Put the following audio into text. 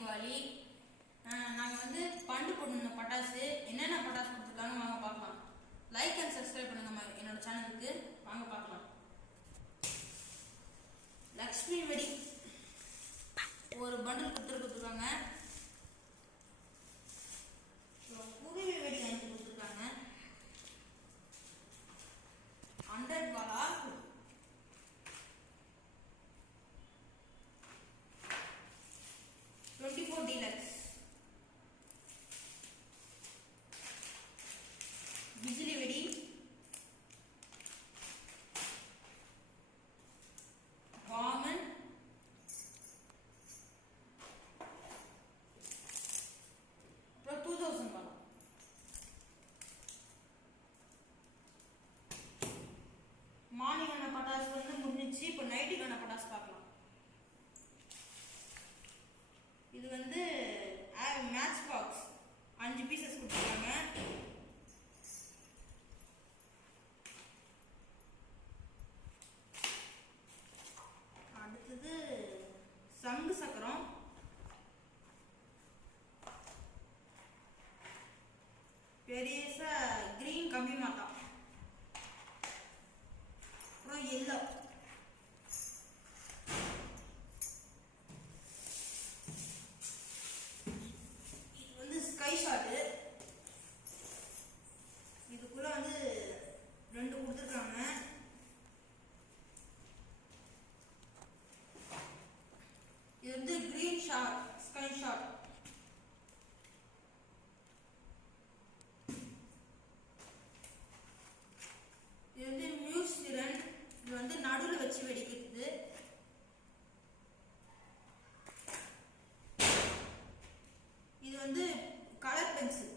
தீபாவளி. நாங்கள் வந்து பண்டு போட்டு பட்டாசு என்னென்ன பட்டாசு கொடுத்துருக்காங்க வாங்க பார்க்கலாம். லைக் அண்ட் சப்ஸ்கிரைப் பண்ணுங்க என்னோட சேனலுக்கு. வாங்க பார்க்கலாம். லக்ஷ்மி வெடி ஒரு பண்டில் கொடுத்துருக்காங்க. குருவி வெடி 5 கொடுத்துருக்காங்க. 100 வாலா 24 டீலக்ஸ் பிஜிலி வெடி வாமன் அப்புறம் 2000 வாலா. மார்னிங்கான பட்டாசு வந்து முடிஞ்சிச்சு. இப்போ நைட்டுக்கான பட்டாசு பார்க்கலாம். இது வந்து மேட்ச் பாக்ஸ் 5 பீசஸ் கொடுத்துருக்காங்க. அடுத்தது சங்கு சக்கரம், பெரியசா கிரீன் கம்பி மாட்டா, அப்புறம் எல்லோ, இது வந்து ஸ்கை ஷாட்டு. இதுக்குள்ள வந்து 2 கொடுத்துருக்காங்க. இது வந்து கிரீன் ஷாட் ஸ்கை ஷாட். இது வந்து மியூசிரன். இது வந்து நடுவில் வச்சு வெடிக்கிறது. இது வந்து கலர் பென்சில்.